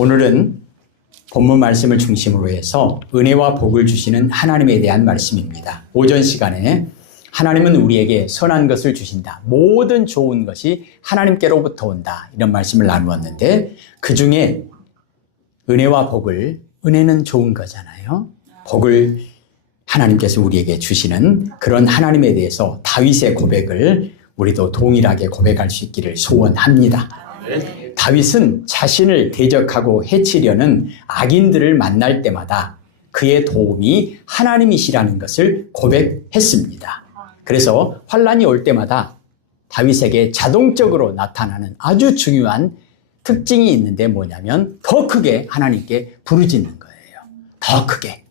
오늘은 본문 말씀을 중심으로 해서 은혜와 복을 주시는 하나님에 대한 말씀입니다. 오전 시간에 하나님은 우리에게 선한 것을 주신다. 모든 좋은 것이 하나님께로부터 온다. 이런 말씀을 나누었는데 그 중에 은혜와 복을, 은혜는 좋은 거잖아요. 복을 하나님께서 우리에게 주시는 그런 하나님에 대해서 다윗의 고백을 우리도 동일하게 고백할 수 있기를 소원합니다. 다윗은 자신을 대적하고 해치려는 악인들을 만날 때마다 그의 도움이 하나님이시라는 것을 고백했습니다. 그래서 환난이 올 때마다 다윗에게 자동적으로 나타나는 아주 중요한 특징이 있는데 뭐냐면 더 크게 하나님께 부르짖는 거예요. 더 크게.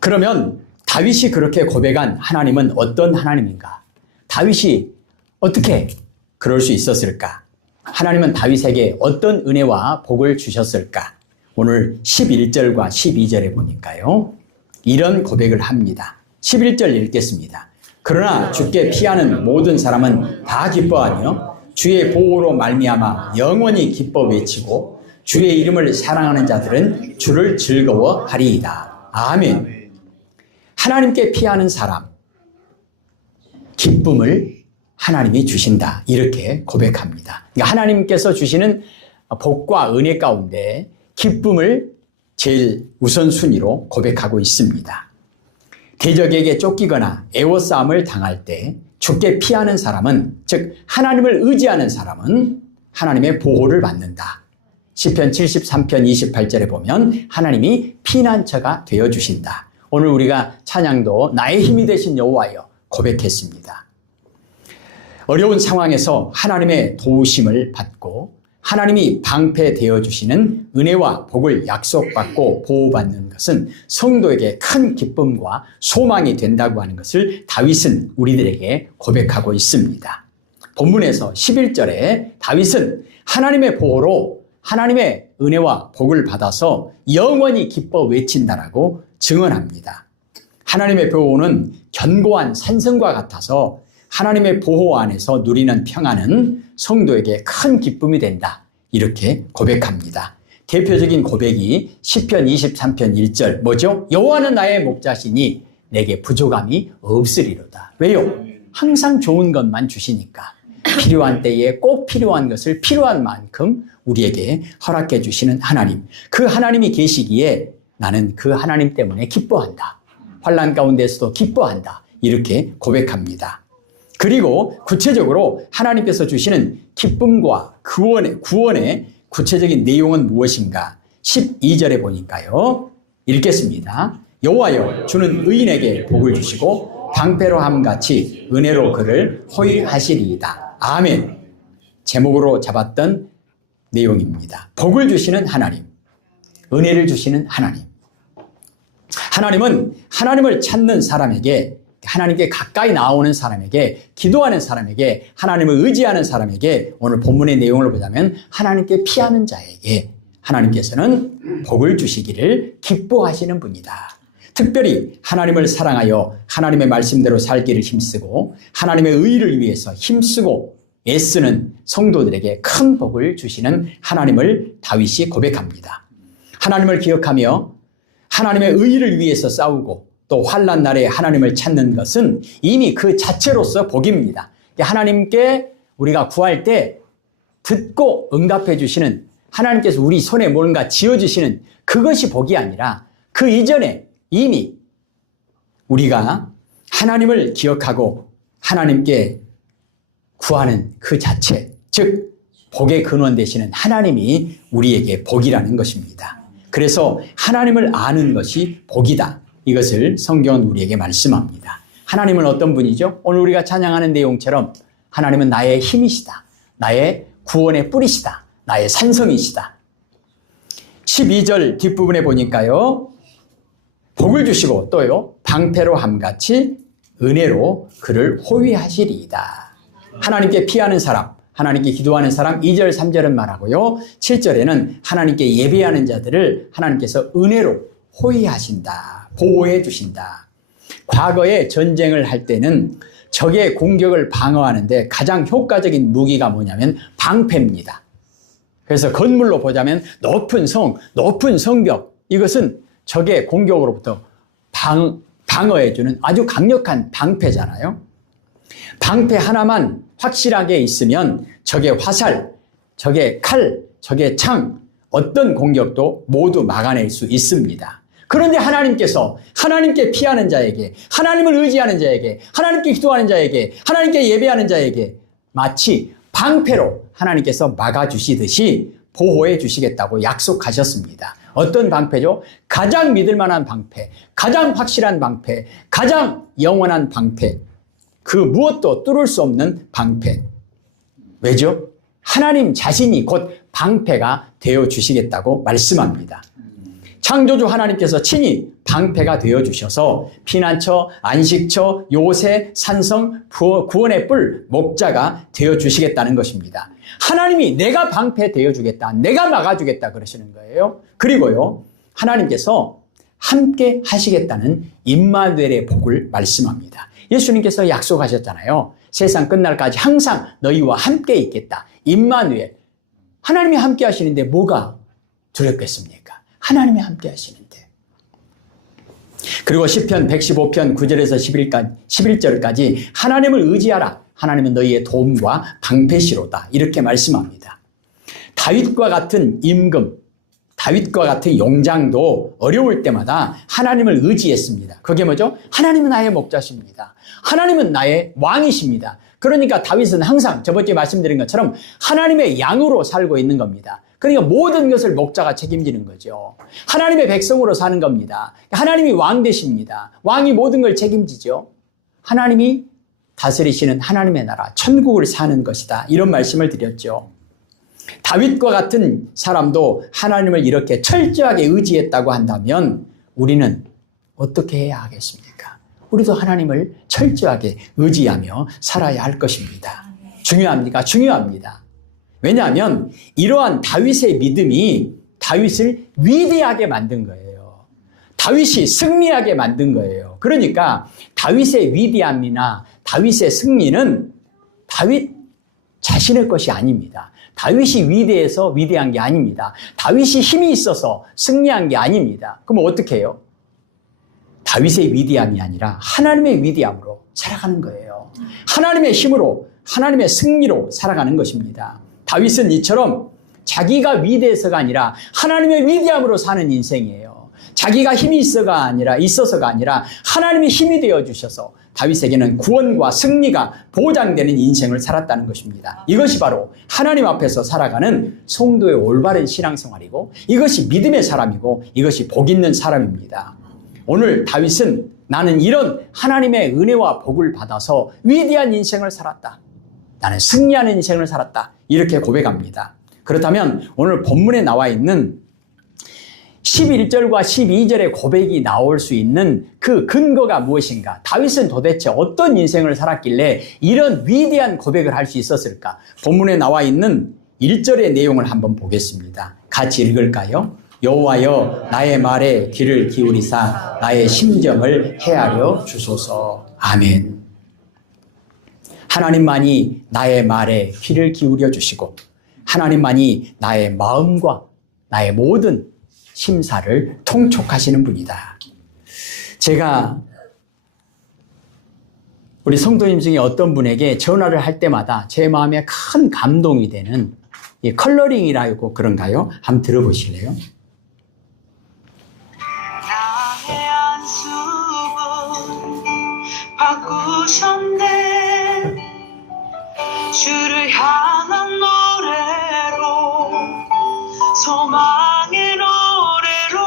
그러면 다윗이 그렇게 고백한 하나님은 어떤 하나님인가? 다윗이 어떻게 그럴 수 있었을까? 하나님은 다윗에게 어떤 은혜와 복을 주셨을까? 오늘 11절과 12절에 보니까요. 이런 고백을 합니다. 11절 읽겠습니다. 그러나 주께 피하는 모든 사람은 다 기뻐하며 주의 보호로 말미암아 영원히 기뻐 외치고 주의 이름을 사랑하는 자들은 주를 즐거워하리이다. 아멘. 하나님께 피하는 사람, 기쁨을 하나님이 주신다. 이렇게 고백합니다. 그러니까 하나님께서 주시는 복과 은혜 가운데 기쁨을 제일 우선순위로 고백하고 있습니다. 대적에게 쫓기거나 애워싸움을 당할 때 주께 피하는 사람은, 즉 하나님을 의지하는 사람은 하나님의 보호를 받는다. 시편 73편 28절에 보면 하나님이 피난처가 되어주신다. 오늘 우리가 찬양도 나의 힘이 되신 여호와여 고백했습니다. 어려운 상황에서 하나님의 도우심을 받고 하나님이 방패되어 주시는 은혜와 복을 약속받고 보호받는 것은 성도에게 큰 기쁨과 소망이 된다고 하는 것을 다윗은 우리들에게 고백하고 있습니다. 본문에서 11절에 다윗은 하나님의 보호로 하나님의 은혜와 복을 받아서 영원히 기뻐 외친다라고 증언합니다. 하나님의 보호는 견고한 산성과 같아서 하나님의 보호 안에서 누리는 평안은 성도에게 큰 기쁨이 된다. 이렇게 고백합니다. 대표적인 고백이 시편 23편 1절 뭐죠? 여호와는 나의 목자시니 내게 부족함이 없으리로다. 왜요? 항상 좋은 것만 주시니까. 필요한 때에 꼭 필요한 것을 필요한 만큼 우리에게 허락해 주시는 하나님. 그 하나님이 계시기에 나는 그 하나님 때문에 기뻐한다. 환난 가운데서도 기뻐한다. 이렇게 고백합니다. 그리고 구체적으로 하나님께서 주시는 기쁨과 구원의 구체적인 내용은 무엇인가? 12절에 보니까요. 읽겠습니다. 여호와여 주는 의인에게 복을 주시고 방패로 함같이 은혜로 그를 호위하시리이다. 아멘. 제목으로 잡았던 내용입니다. 복을 주시는 하나님, 은혜를 주시는 하나님. 하나님은 하나님을 찾는 사람에게, 하나님께 가까이 나오는 사람에게, 기도하는 사람에게, 하나님을 의지하는 사람에게, 오늘 본문의 내용을 보자면 하나님께 피하는 자에게 하나님께서는 복을 주시기를 기뻐하시는 분이다. 특별히 하나님을 사랑하여 하나님의 말씀대로 살기를 힘쓰고 하나님의 의를 위해서 힘쓰고 애쓰는 성도들에게 큰 복을 주시는 하나님을 다윗이 고백합니다. 하나님을 기억하며 하나님의 의를 위해서 싸우고 또 환난 날에 하나님을 찾는 것은 이미 그 자체로서 복입니다. 하나님께 우리가 구할 때 듣고 응답해 주시는, 하나님께서 우리 손에 뭔가 지어주시는 그것이 복이 아니라 그 이전에 이미 우리가 하나님을 기억하고 하나님께 구하는 그 자체, 즉 복의 근원 되시는 하나님이 우리에게 복이라는 것입니다. 그래서 하나님을 아는 것이 복이다. 이것을 성경은 우리에게 말씀합니다. 하나님은 어떤 분이죠? 오늘 우리가 찬양하는 내용처럼 하나님은 나의 힘이시다. 나의 구원의 뿌리시다. 나의 산성이시다. 12절 뒷부분에 보니까요. 복을 주시고 또요. 방패로 함같이 은혜로 그를 호위하시리이다. 하나님께 피하는 사람, 하나님께 기도하는 사람 2절 3절은 말하고요. 7절에는 하나님께 예배하는 자들을 하나님께서 은혜로 호위하신다. 보호해 주신다. 과거에 전쟁을 할 때는 적의 공격을 방어하는데 가장 효과적인 무기가 뭐냐면 방패입니다. 그래서 건물로 보자면 높은 성, 높은 성벽, 이것은 적의 공격으로부터 방어해주는 아주 강력한 방패잖아요. 방패 하나만 확실하게 있으면 적의 화살, 적의 칼, 적의 창, 어떤 공격도 모두 막아낼 수 있습니다. 그런데 하나님께서 하나님께 피하는 자에게, 하나님을 의지하는 자에게, 하나님께 기도하는 자에게, 하나님께 예배하는 자에게 마치 방패로 하나님께서 막아주시듯이 보호해 주시겠다고 약속하셨습니다. 어떤 방패죠? 가장 믿을 만한 방패, 가장 확실한 방패, 가장 영원한 방패, 그 무엇도 뚫을 수 없는 방패. 왜죠? 하나님 자신이 곧 방패가 되어 주시겠다고 말씀합니다. 창조주 하나님께서 친히 방패가 되어 주셔서 피난처, 안식처, 요새, 산성, 구원의 뿔, 목자가 되어 주시겠다는 것입니다. 하나님이 내가 방패 되어 주겠다, 내가 막아주겠다 그러시는 거예요. 그리고요, 하나님께서 함께 하시겠다는 임마누엘의 복을 말씀합니다. 예수님께서 약속하셨잖아요. 세상 끝날까지 항상 너희와 함께 있겠다. 임마누엘. 하나님이 함께 하시는데 뭐가 두렵겠습니까? 하나님이 함께 하시는데. 그리고 시편 115편 9절에서 11절까지 하나님을 의지하라. 하나님은 너희의 도움과 방패시로다. 이렇게 말씀합니다. 다윗과 같은 임금, 다윗과 같은 용장도 어려울 때마다 하나님을 의지했습니다. 그게 뭐죠? 하나님은 나의 목자십니다. 하나님은 나의 왕이십니다. 그러니까 다윗은 항상 저번주에 말씀드린 것처럼 하나님의 양으로 살고 있는 겁니다. 그러니까 모든 것을 목자가 책임지는 거죠. 하나님의 백성으로 사는 겁니다. 하나님이 왕 되십니다. 왕이 모든 걸 책임지죠. 하나님이 다스리시는 하나님의 나라, 천국을 사는 것이다. 이런 말씀을 드렸죠. 다윗과 같은 사람도 하나님을 이렇게 철저하게 의지했다고 한다면 우리는 어떻게 해야 하겠습니까? 우리도 하나님을 철저하게 의지하며 살아야 할 것입니다. 중요합니까? 중요합니다. 왜냐하면 이러한 다윗의 믿음이 다윗을 위대하게 만든 거예요. 다윗이 승리하게 만든 거예요. 그러니까 다윗의 위대함이나 다윗의 승리는 다윗 자신의 것이 아닙니다. 다윗이 위대해서 위대한 게 아닙니다. 다윗이 힘이 있어서 승리한 게 아닙니다. 그럼 어떻게 해요? 다윗의 위대함이 아니라 하나님의 위대함으로 살아가는 거예요. 하나님의 힘으로, 하나님의 승리로 살아가는 것입니다. 다윗은 이처럼 자기가 위대해서가 아니라 하나님의 위대함으로 사는 인생이에요. 자기가 힘이 있어서가 아니라 하나님이 힘이 되어 주셔서 다윗에게는 구원과 승리가 보장되는 인생을 살았다는 것입니다. 이것이 바로 하나님 앞에서 살아가는 성도의 올바른 신앙생활이고 이것이 믿음의 사람이고 이것이 복 있는 사람입니다. 오늘 다윗은 나는 이런 하나님의 은혜와 복을 받아서 위대한 인생을 살았다. 나는 승리하는 인생을 살았다. 이렇게 고백합니다. 그렇다면 오늘 본문에 나와 있는 11절과 12절의 고백이 나올 수 있는 그 근거가 무엇인가? 다윗은 도대체 어떤 인생을 살았길래 이런 위대한 고백을 할 수 있었을까? 본문에 나와 있는 1절의 내용을 한번 보겠습니다. 같이 읽을까요? 여호와여 나의 말에 귀를 기울이사 나의 심정을 헤아려 주소서. 아멘. 하나님만이 나의 말에 귀를 기울여 주시고 하나님만이 나의 마음과 나의 모든 심사를 통촉하시는 분이다. 제가 우리 성도님 중에 어떤 분에게 전화를 할 때마다 제 마음에 큰 감동이 되는 이 컬러링이라고 그런가요? 한번 들어보실래요? 나의 안수고 바꾸셨네 주를 향한 노래로 소망의 노래로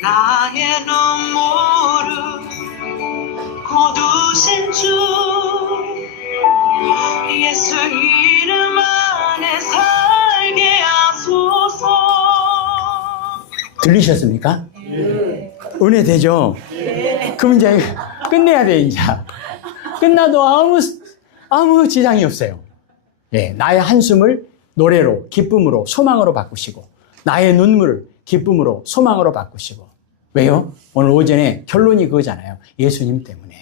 나의 눈물을 거두신 주 예수 이름 안에 살게 하소서. 들리셨습니까? 네. 은혜 되죠? 네. 그럼 이제 끝내야 돼, 이제. 끝나도 아무 지장이 없어요. 예, 나의 한숨을 노래로, 기쁨으로, 소망으로 바꾸시고, 나의 눈물을 기쁨으로, 소망으로 바꾸시고. 왜요? 오늘 오전에 결론이 그거잖아요. 예수님 때문에.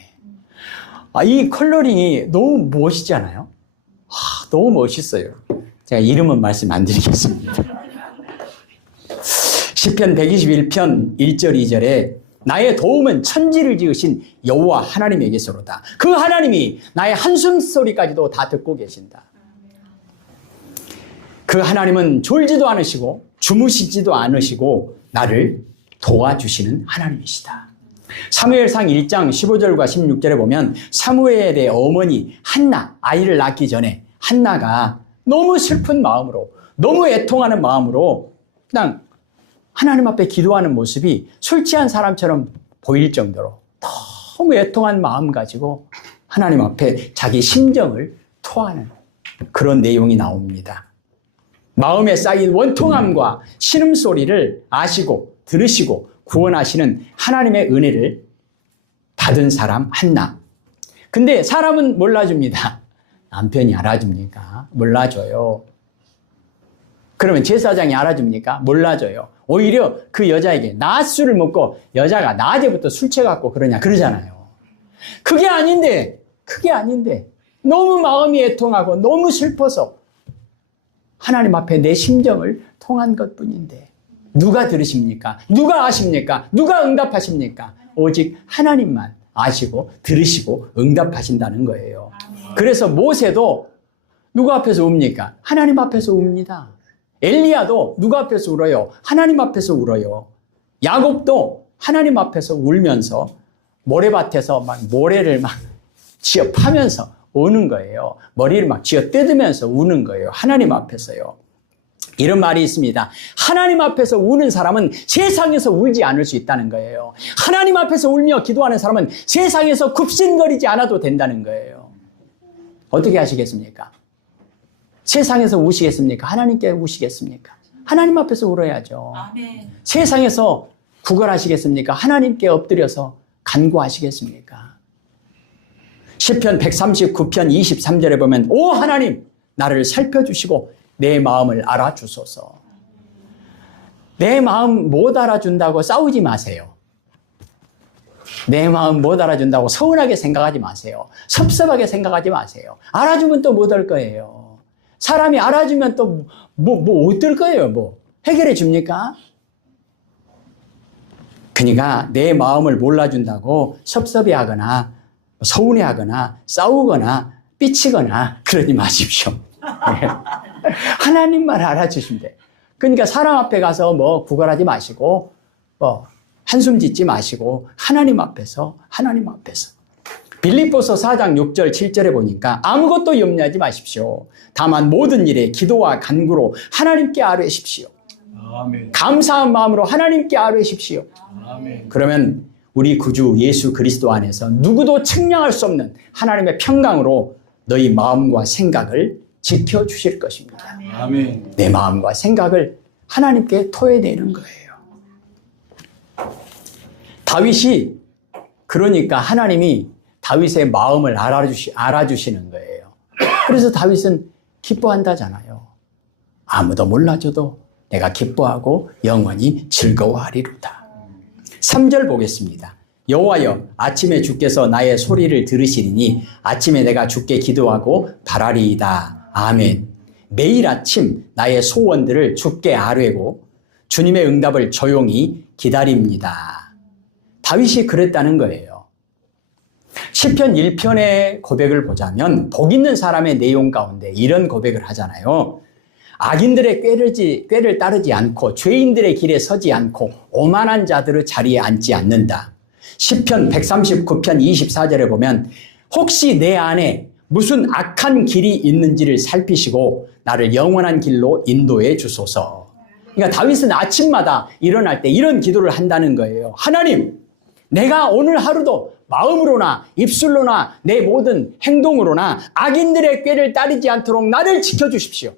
이 컬러링이 너무 멋있잖아요. 너무 멋있어요. 제가 이름은 말씀 안 드리겠습니다. 시편 121편 1절 2절에 나의 도움은 천지를 지으신 여호와 하나님에게서로다. 그 하나님이 나의 한숨 소리까지도 다 듣고 계신다. 그 하나님은 졸지도 않으시고 주무시지도 않으시고 나를 도와주시는 하나님이시다. 사무엘상 1장 15절과 16절에 보면 사무엘의 어머니 한나, 아이를 낳기 전에 한나가 너무 슬픈 마음으로, 너무 애통하는 마음으로 그냥 하나님 앞에 기도하는 모습이 술 취한 사람처럼 보일 정도로 너무 애통한 마음 가지고 하나님 앞에 자기 심정을 토하는 그런 내용이 나옵니다. 마음에 쌓인 원통함과 신음소리를 아시고 들으시고 구원하시는 하나님의 은혜를 받은 사람 한나. 근데 사람은 몰라줍니다. 남편이 알아줍니까? 몰라줘요. 그러면 제사장이 알아줍니까? 몰라줘요. 오히려 그 여자에게 낮술을 먹고 여자가 낮에부터 술 취해갖고 그러잖아요. 그게 아닌데 너무 마음이 애통하고 너무 슬퍼서 하나님 앞에 내 심정을 통한 것뿐인데 누가 들으십니까? 누가 아십니까? 누가 응답하십니까? 오직 하나님만 아시고 들으시고 응답하신다는 거예요. 그래서 모세도 누구 앞에서 웁니까? 하나님 앞에서 웁니다. 엘리야도 누구 앞에서 울어요? 하나님 앞에서 울어요. 야곱도 하나님 앞에서 울면서 모래밭에서 막 모래를 막 쥐어 파면서 우는 거예요. 머리를 막 쥐어 뜯으면서 우는 거예요. 하나님 앞에서요. 이런 말이 있습니다. 하나님 앞에서 우는 사람은 세상에서 울지 않을 수 있다는 거예요. 하나님 앞에서 울며 기도하는 사람은 세상에서 굽신거리지 않아도 된다는 거예요. 어떻게 하시겠습니까? 세상에서 우시겠습니까? 하나님께 우시겠습니까? 하나님 앞에서 울어야죠. 아멘. 세상에서 구걸하시겠습니까? 하나님께 엎드려서 간구하시겠습니까? 시편 139편 23절에 보면 오 하나님 나를 살펴주시고 내 마음을 알아주소서. 내 마음 못 알아준다고 싸우지 마세요. 내 마음 못 알아준다고 서운하게 생각하지 마세요. 섭섭하게 생각하지 마세요. 알아주면 또 못 할 거예요. 사람이 알아주면 또 어떨 거예요? 해결해 줍니까? 그러니까 내 마음을 몰라준다고 섭섭해하거나 서운해하거나 싸우거나 삐치거나 그러지 마십시오. 하나님만 알아주시면 돼요. 그러니까 사람 앞에 가서 구걸하지 마시고 한숨 짓지 마시고 하나님 앞에서 빌립보서 4장 6절 7절에 보니까 아무것도 염려하지 마십시오. 다만 모든 일에 기도와 간구로 하나님께 아뢰십시오. 아멘. 감사한 마음으로 하나님께 아뢰십시오. 아멘. 그러면 우리 구주 예수 그리스도 안에서 누구도 측량할 수 없는 하나님의 평강으로 너희 마음과 생각을 지켜주실 것입니다. 아멘. 내 마음과 생각을 하나님께 토해내는 거예요. 다윗이 그러니까 하나님이 다윗의 마음을 알아주시는 거예요. 그래서 다윗은 기뻐한다잖아요. 아무도 몰라줘도 내가 기뻐하고 영원히 즐거워하리로다. 3절 보겠습니다. 여호와여 아침에 주께서 나의 소리를 들으시리니 아침에 내가 주께 기도하고 바라리이다. 아멘. 매일 아침 나의 소원들을 주께 아뢰고 주님의 응답을 조용히 기다립니다. 다윗이 그랬다는 거예요. 시편 1편의 고백을 보자면 복 있는 사람의 내용 가운데 이런 고백을 하잖아요. 악인들의 꾀를 따르지 않고 죄인들의 길에 서지 않고 오만한 자들의 자리에 앉지 않는다. 시편 139편 24절에 보면 혹시 내 안에 무슨 악한 길이 있는지를 살피시고 나를 영원한 길로 인도해 주소서. 그러니까 다윗은 아침마다 일어날 때 이런 기도를 한다는 거예요. 하나님, 내가 오늘 하루도 마음으로나 입술로나 내 모든 행동으로나 악인들의 꾀를 따르지 않도록 나를 지켜주십시오.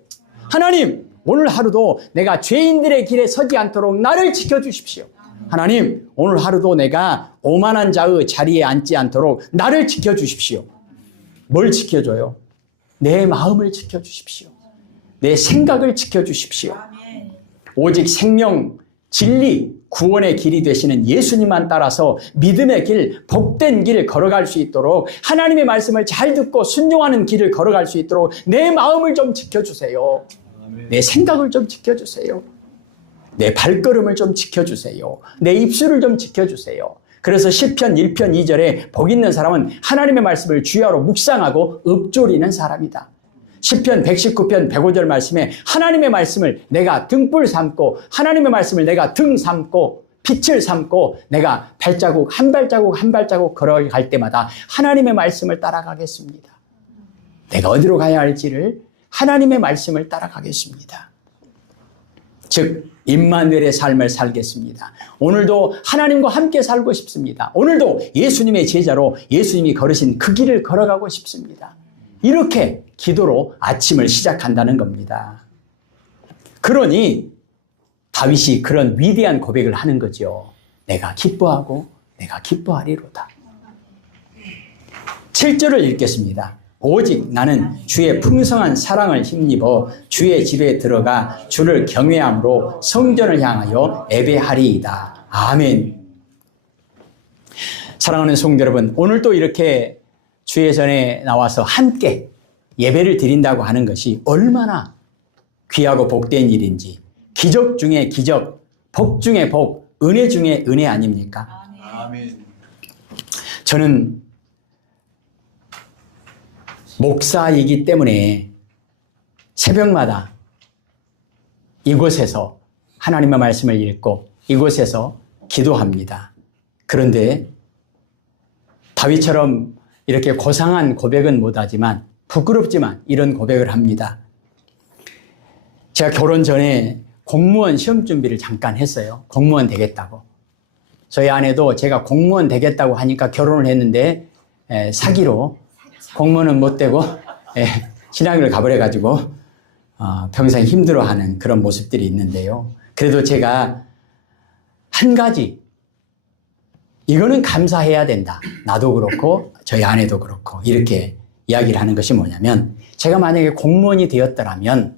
하나님, 오늘 하루도 내가 죄인들의 길에 서지 않도록 나를 지켜주십시오. 하나님, 오늘 하루도 내가 오만한 자의 자리에 앉지 않도록 나를 지켜주십시오. 뭘 지켜줘요? 내 마음을 지켜주십시오. 내 생각을 지켜주십시오. 오직 생명, 진리, 구원의 길이 되시는 예수님만 따라서 믿음의 길, 복된 길 걸어갈 수 있도록 하나님의 말씀을 잘 듣고 순종하는 길을 걸어갈 수 있도록 내 마음을 좀 지켜주세요. 내 생각을 좀 지켜주세요. 내 발걸음을 좀 지켜주세요. 내 입술을 좀 지켜주세요. 그래서 시편 1편 2절에 복 있는 사람은 하나님의 말씀을 주야로 묵상하고 읊조리는 사람이다. 시편 119편 105절 말씀에 하나님의 말씀을 내가 등불 삼고 하나님의 말씀을 내가 등 삼고 빛을 삼고 내가 발자국 한 발자국 걸어갈 때마다 하나님의 말씀을 따라가겠습니다. 내가 어디로 가야 할지를 하나님의 말씀을 따라가겠습니다. 즉 임마누엘의 삶을 살겠습니다. 오늘도 하나님과 함께 살고 싶습니다. 오늘도 예수님의 제자로 예수님이 걸으신 그 길을 걸어가고 싶습니다. 이렇게 기도로 아침을 시작한다는 겁니다. 그러니 다윗이 그런 위대한 고백을 하는 거죠. 내가 기뻐하고 내가 기뻐하리로다. 7절을 읽겠습니다. 오직 나는 주의 풍성한 사랑을 힘입어 주의 집에 들어가 주를 경외함으로 성전을 향하여 예배하리이다. 아멘. 사랑하는 성도 여러분, 오늘도 이렇게 주의 전에 나와서 함께 예배를 드린다고 하는 것이 얼마나 귀하고 복된 일인지, 기적 중에 기적, 복 중에 복, 은혜 중에 은혜 아닙니까? 아멘. 저는 목사이기 때문에 새벽마다 이곳에서 하나님의 말씀을 읽고 이곳에서 기도합니다. 그런데 다윗처럼 이렇게 고상한 고백은 못하지만 부끄럽지만 이런 고백을 합니다. 제가 결혼 전에 공무원 시험 준비를 잠깐 했어요. 공무원 되겠다고. 저희 아내도 제가 공무원 되겠다고 하니까 결혼을 했는데 사기로 공무원은 못 되고 신학교를 가버려가지고 평생 힘들어하는 그런 모습들이 있는데요. 그래도 제가 한 가지 이거는 감사해야 된다. 나도 그렇고 저희 아내도 그렇고 이렇게 이야기를 하는 것이 뭐냐면, 제가 만약에 공무원이 되었더라면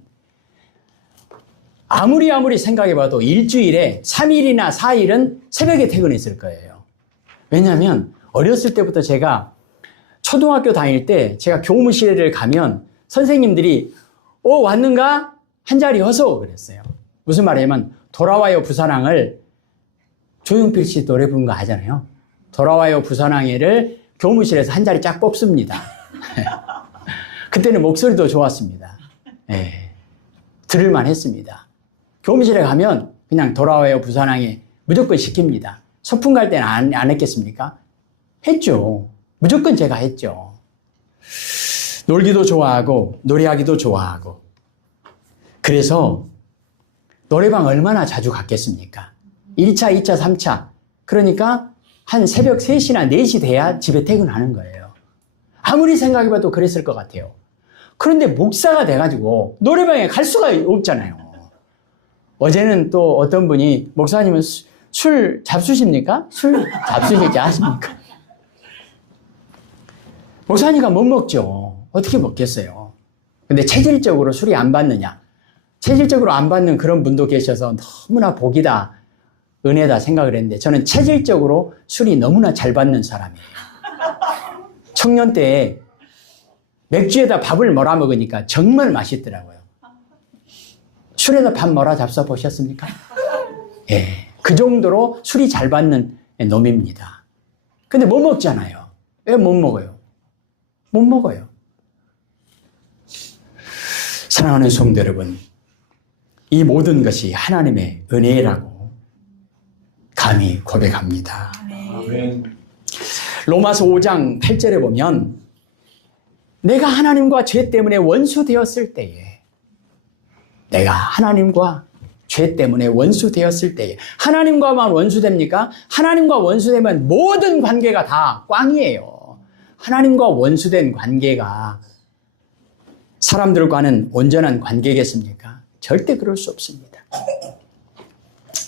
아무리 생각해봐도 일주일에 3일이나 4일은 새벽에 퇴근했을 거예요. 왜냐하면 어렸을 때부터 제가 초등학교 다닐 때 제가 교무실을 가면 선생님들이 왔는가? 한 자리 어서 그랬어요. 무슨 말이냐면 돌아와요 부산항을 조용필 씨 노래 부른 거 하잖아요. 돌아와요 부산항에를 교무실에서 한 자리 쫙 뽑습니다. 그때는 목소리도 좋았습니다. 들을만 했습니다. 교무실에 가면 그냥 돌아와요 부산항에 무조건 시킵니다. 소풍 갈 때는 안 했겠습니까? 했죠. 무조건 제가 했죠. 놀기도 좋아하고 노래하기도 좋아하고. 그래서 노래방 얼마나 자주 갔겠습니까? 1차, 2차, 3차. 그러니까 한 새벽 3시나 4시 돼야 집에 퇴근하는 거예요. 아무리 생각해봐도 그랬을 것 같아요. 그런데 목사가 돼가지고 노래방에 갈 수가 없잖아요. 어제는 또 어떤 분이 목사님은 술 잡수십니까? 술 잡수시지 않습니까? 목사니까 못 먹죠. 어떻게 먹겠어요? 근데 체질적으로 술이 안 받느냐? 체질적으로 안 받는 그런 분도 계셔서 너무나 복이다, 은혜다 생각을 했는데, 저는 체질적으로 술이 너무나 잘 받는 사람이에요. 청년 때 맥주에다 밥을 몰아 먹으니까 정말 맛있더라고요. 술에다 밥 몰아 잡숴 보셨습니까? 예, 그 정도로 술이 잘 받는 놈입니다. 근데 못 먹잖아요. 왜 못 먹어요? 못 먹어요. 사랑하는 성도 여러분, 이 모든 것이 하나님의 은혜라고 감히 고백합니다. 아멘. 로마서 5장 8절에 보면 내가 하나님과 죄 때문에 원수 되었을 때에, 내가 하나님과 죄 때문에 원수 되었을 때에, 하나님과만 원수 됩니까? 하나님과 원수 되면 모든 관계가 다 꽝이에요. 하나님과 원수된 관계가 사람들과는 온전한 관계겠습니까? 절대 그럴 수 없습니다.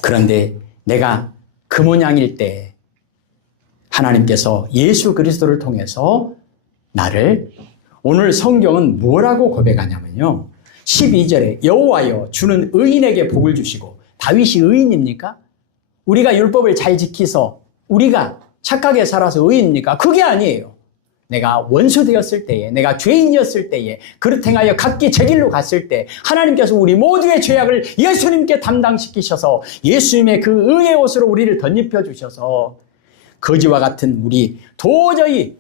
그런데 내가 그 모양일 때 하나님께서 예수 그리스도를 통해서 나를, 오늘 성경은 뭐라고 고백하냐면요, 12절에 여호와여 주는 의인에게 복을 주시고. 다윗이 의인입니까? 우리가 율법을 잘 지켜서 우리가 착하게 살아서 의인입니까? 그게 아니에요. 내가 원수 되었을 때에, 내가 죄인이었을 때에, 그렇게 행하여 각기 제 길로 갔을 때 하나님께서 우리 모두의 죄악을 예수님께 담당시키셔서 예수님의 그 의의 옷으로 우리를 덧입혀 주셔서 거지와 같은 우리, 도저히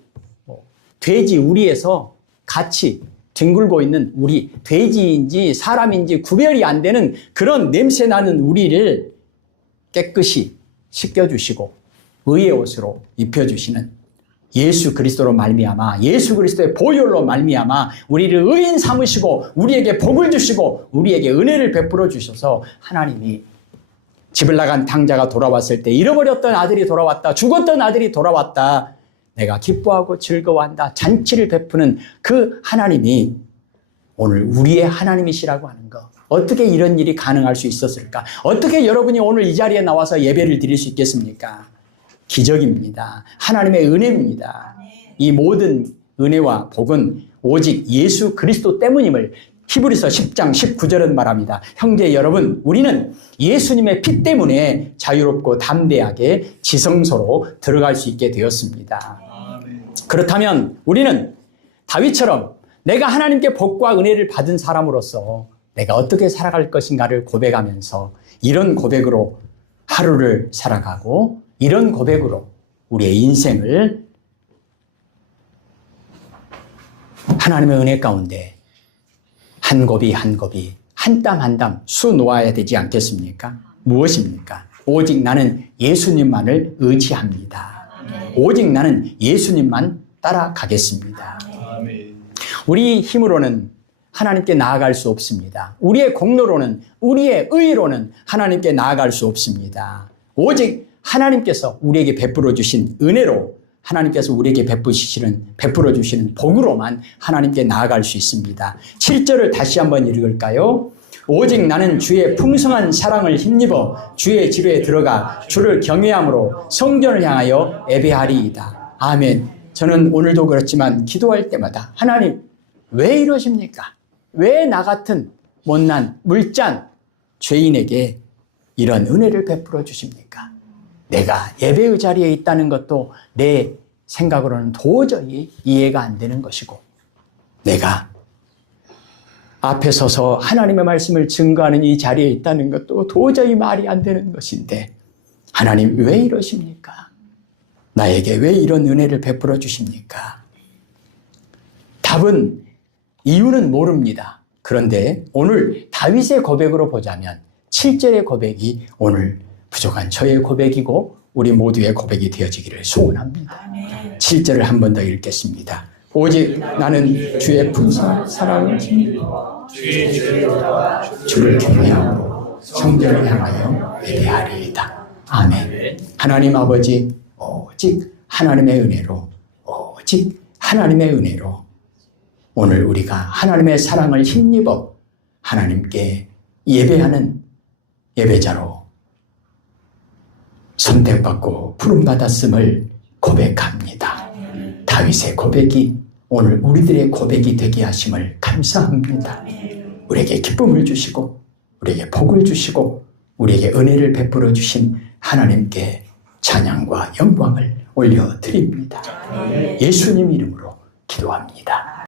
돼지 우리에서 같이 뒹굴고 있는 우리, 돼지인지 사람인지 구별이 안 되는 그런 냄새 나는 우리를 깨끗이 씻겨주시고 의의 옷으로 입혀주시는 예수 그리스도로 말미암아, 예수 그리스도의 보혈로 말미암아 우리를 의인 삼으시고 우리에게 복을 주시고 우리에게 은혜를 베풀어 주셔서 하나님이 집을 나간 탕자가 돌아왔을 때 잃어버렸던 아들이 돌아왔다, 죽었던 아들이 돌아왔다, 내가 기뻐하고 즐거워한다, 잔치를 베푸는 그 하나님이 오늘 우리의 하나님이시라고 하는 것, 어떻게 이런 일이 가능할 수 있었을까? 어떻게 여러분이 오늘 이 자리에 나와서 예배를 드릴 수 있겠습니까? 기적입니다. 하나님의 은혜입니다. 이 모든 은혜와 복은 오직 예수 그리스도 때문임을 히브리서 10장 19절은 말합니다. 형제 여러분, 우리는 예수님의 피 때문에 자유롭고 담대하게 지성소로 들어갈 수 있게 되었습니다. 그렇다면 우리는 다윗처럼 내가 하나님께 복과 은혜를 받은 사람으로서 내가 어떻게 살아갈 것인가를 고백하면서 이런 고백으로 하루를 살아가고 이런 고백으로 우리의 인생을 하나님의 은혜 가운데 한 고비 한 고비, 한 땀 한 땀 수놓아야 되지 않겠습니까? 무엇입니까? 오직 나는 예수님만을 의지합니다. 오직 나는 예수님만 따라가겠습니다. 우리 힘으로는 하나님께 나아갈 수 없습니다. 우리의 공로로는, 우리의 의로는 하나님께 나아갈 수 없습니다. 오직 하나님께서 우리에게 베풀어 주신 은혜로, 하나님께서 우리에게 베풀어 주시는 복으로만 하나님께 나아갈 수 있습니다. 7절을 다시 한번 읽을까요? 오직 나는 주의 풍성한 사랑을 힘입어 주의 지루에 들어가 주를 경외함으로 성전을 향하여 예배하리이다. 아멘. 저는 오늘도 그렇지만 기도할 때마다 하나님, 왜 이러십니까? 왜 나 같은 못난 물잔 죄인에게 이런 은혜를 베풀어 주십니까? 내가 예배의 자리에 있다는 것도 내 생각으로는 도저히 이해가 안 되는 것이고, 내가 앞에 서서 하나님의 말씀을 증거하는 이 자리에 있다는 것도 도저히 말이 안 되는 것인데, 하나님 왜 이러십니까? 나에게 왜 이런 은혜를 베풀어 주십니까? 답은, 이유는 모릅니다. 그런데 오늘 다윗의 고백으로 보자면 7절의 고백이 오늘 부족한 저의 고백이고 우리 모두의 고백이 되어지기를 소원합니다. 7절을 한 번 더 읽겠습니다. 오직 나는 주의 풍성한 사랑을 힘입어 주를 경외함으로 성전을 향하여 예배하리이다. 아멘. 하나님 아버지, 오직 하나님의 은혜로, 오직 하나님의 은혜로 오늘 우리가 하나님의 사랑을 힘입어 하나님께 예배하는 예배자로 선택받고 부름받았음을 고백합니다. 다윗의 고백이 오늘 우리들의 고백이 되게 하심을 감사합니다. 우리에게 기쁨을 주시고 우리에게 복을 주시고 우리에게 은혜를 베풀어 주신 하나님께 찬양과 영광을 올려드립니다. 예수님 이름으로 기도합니다.